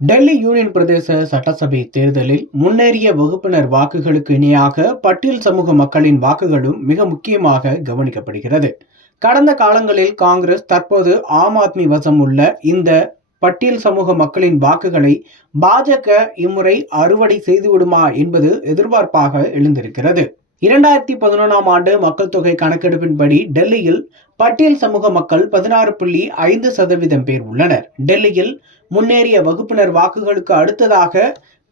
Delhi union பிரதேச சட்டசபை தேர்தலில் முன்னேறிய வகுப்பினர் வாக்குகளுக்கு இணையாக பட்டியல் சமூக மக்களின் வாக்குகளும் மிக முக்கியமாக கவனிக்கப்படுகிறது. கடந்த காலங்களில் காங்கிரஸ் தற்போது ஆம் ஆத்மி வசம் உள்ள இந்த பட்டியல் சமூக மக்களின் வாக்குகளை பாஜக இம்முறை அறுவடை செய்துவிடுமா என்பது எதிர்பார்ப்பாக எழுந்திருக்கிறது. இரண்டாயிரத்தி பதினொன்றாம் ஆண்டு மக்கள் தொகை கணக்கெடுப்பின்படி டெல்லியில் பட்டியல் சமூக மக்கள் பதினாறு புள்ளி ஐந்து சதவீதம் பேர் உள்ளனர். டெல்லியில் முன்னேறிய வகுப்பினர் வாக்குகளுக்கு அடுத்ததாக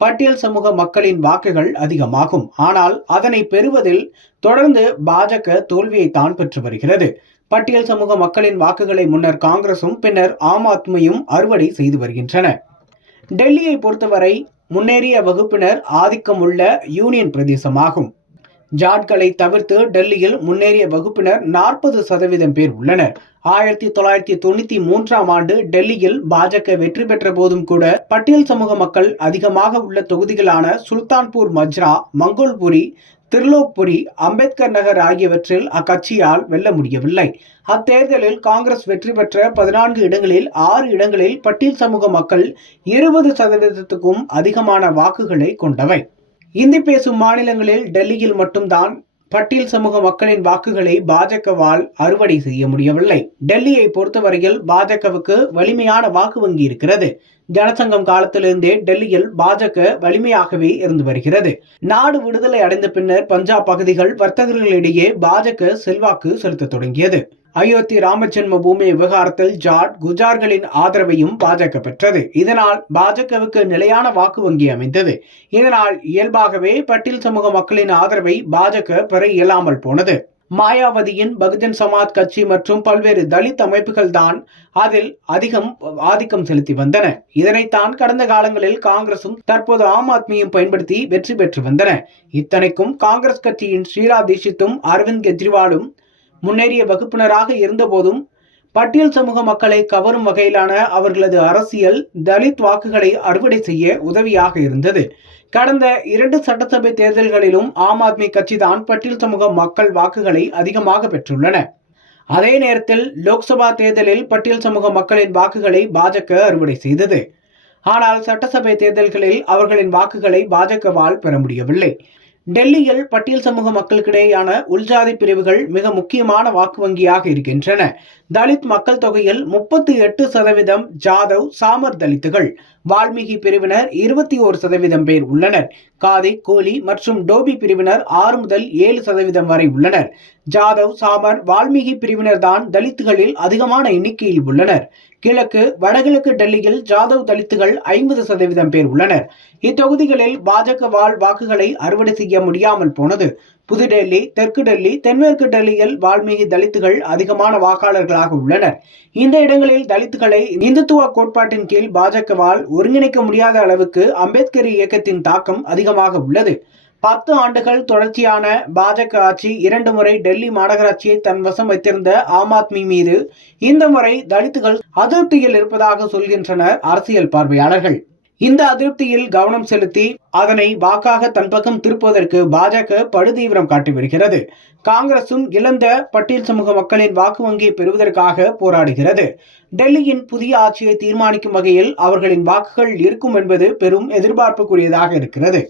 பட்டியல் சமூக மக்களின் வாக்குகள் அதிகமாகும். ஆனால் அதனை பெறுவதில் தொடர்ந்து பாஜக தோல்வியை தான் பெற்று வருகிறது. பட்டியல் சமூக மக்களின் வாக்குகளை முன்னர் காங்கிரசும் பின்னர் ஆம் ஆத்மியும் அறுவடை செய்து வருகின்றன. டெல்லியை பொறுத்தவரை முன்னேறிய வகுப்பினர் ஆதிக்கம் உள்ள யூனியன் பிரதேசமாகும். ஜாட்களை தவிர்த்து டெல்லியில் முன்னேறிய வகுப்பினர் நாற்பது சதவீதம் பேர் உள்ளனர். ஆயிரத்தி தொள்ளாயிரத்தி தொண்ணூத்தி மூன்றாம் ஆண்டு டெல்லியில் பாஜக வெற்றி பெற்ற போதும் கூட பட்டியல் சமூக மக்கள் அதிகமாக உள்ள தொகுதிகளான சுல்தான்பூர் மஜ்ரா மங்கோல்புரி திருலோக்புரி அம்பேத்கர் நகர் ஆகியவற்றில் அக்கட்சியால் வெல்ல முடியவில்லை. அத்தேர்தலில் காங்கிரஸ் வெற்றி பெற்ற பதினான்கு இடங்களில் ஆறு இடங்களில் பட்டியல் சமூக மக்கள் இருபது சதவீதத்துக்கும் அதிகமான வாக்குகளை கொண்டவை. இந்தி பேசும் மாநிலங்களில் டெல்லியில் மட்டும்தான் பட்டியல் சமூக மக்களின் வாக்குகளை பாஜகவால் அறுவடை செய்ய முடியவில்லை. டெல்லியை பொறுத்தவரையில் பாஜகவுக்கு வலிமையான வாக்கு வங்கி இருக்கிறது. ஜனசங்கம் காலத்திலிருந்தே டெல்லியில் பாஜக வலிமையாகவே இருந்து வருகிறது. நாடு விடுதலை அடைந்த பின்னர் பஞ்சாப் பகுதிகள் வர்த்தகர்களிடையே பாஜக செல்வாக்கு செலுத்த தொடங்கியது. அயோத்தி ராமஜென்ம பூமி விவகாரத்தில் ஜாட் குஜார்களின் ஆதரவையும் பாஜக பெற்றது. இதனால் பாஜகவுக்கு நிலையான வாக்கு வங்கி அமைந்தது. இதனால் இயல்பாகவே பட்டியல் சமூக மக்களின் ஆதரவை பாஜக பெற இயலாமல் போனது. மாயாவதியின் பகுஜன் சமாஜ் கட்சி மற்றும் பல்வேறு தலித் அமைப்புகள் தான் அதில் அதிகம் ஆதிக்கம் செலுத்தி வந்தன. இதனைத்தான் கடந்த காலங்களில் காங்கிரசும் தற்போது ஆம் ஆத்மியும் பயன்படுத்தி வெற்றி பெற்று வந்தன. இத்தனைக்கும் காங்கிரஸ் கட்சியின் ஷீலா தீஷித்தும் அரவிந்த் கெஜ்ரிவாலும் முன்னேறிய வகுப்பினராக இருந்தபோதும் பட்டியல் சமூக மக்களை கவரும் வகையிலான அவர்களது அரசியல் தலித் வாக்குகளை அறுவடை செய்ய உதவியாக இருந்தது. கடந்த இரண்டு சட்டசபை தேர்தல்களிலும் ஆம் ஆத்மி கட்சி தான் பட்டியல் சமூக மக்கள் வாக்குகளை அதிகமாக பெற்றுள்ளன. அதே நேரத்தில் லோக்சபா தேர்தலில் பட்டியல் சமூக மக்களின் வாக்குகளை பாஜக அறுவடை செய்தது. ஆனால் சட்டசபை தேர்தல்களில் அவர்களின் வாக்குகளை பாஜகவால் பெற முடியவில்லை. டெல்லியில் பட்டியல் சமூக மக்களுக்கிடையேயான உள்ஜாதி பிரிவுகள் மிக முக்கியமான வாக்கு வங்கியாக இருக்கின்றன. தலித் மக்கள் தொகையில் முப்பத்தி எட்டு சதவீதம் ஜாதவ் சாமர் தலித்துகள் வால்மீகி பிரிவினர் இருபத்தி ஓரு சதவீதம் பேர் உள்ளனர். காதை கோலி மற்றும் டோபி பிரிவினர் ஆறு முதல் ஏழு சதவீதம் வரை உள்ளனர். ஜாதவ் சாமர் வால்மீகி பிரிவினர் தான் தலித்துகளில் அதிகமான எண்ணிக்கையில் உள்ளனர். கிழக்கு வடகிழக்கு டெல்லியில் ஜாதவ் தலித்துகள் ஐம்பது சதவீதம் பேர் உள்ளனர். இத்தொகுதிகளில் பாஜக வாழ் வாக்குகளை அறுவடை செய்ய முடியாமல் போனது. புதுடெல்லி தெற்கு டெல்லி தென்மேற்கு டெல்லியில் வால்மீகி தலித்துகள் அதிகமான வாக்காளர்களாக உள்ளனர். இந்த இடங்களில் தலித்துகளை இந்துத்துவ கோட்பாட்டின் கீழ் பாஜகவால் ஒருங்கிணைக்க முடியாத அளவுக்கு அம்பேத்கர் இயக்கத்தின் தாக்கம் அதிகமாக உள்ளது. பத்து ஆண்டுகள் தொடர்ச்சியான பாஜக ஆட்சி இரண்டு முறை டெல்லி மாநகராட்சியை தன் வசம் வைத்திருந்த ஆம் ஆத்மி மீது இந்த முறை தலித்துகள் அதிருப்தியில் இருப்பதாக சொல்கின்றனர் அரசியல் பார்வையாளர்கள். இந்த அதிருப்தியில் கவனம் செலுத்தி அதனை வாக்காக தன் பக்கம் திருப்புவதற்கு பாஜக படுதீவிரம் காட்டி வருகிறது காங்கிரசும் இழந்த பட்டியல் சமூக மக்களின் வாக்கு வங்கியை பெறுவதற்காக போராடுகிறது. டெல்லியின் புதிய ஆட்சியை தீர்மானிக்கும் வகையில் அவர்களின் வாக்குகள் இருக்கும் என்பது பெரும் எதிர்பார்ப்புக்குரியதாக இருக்கிறது.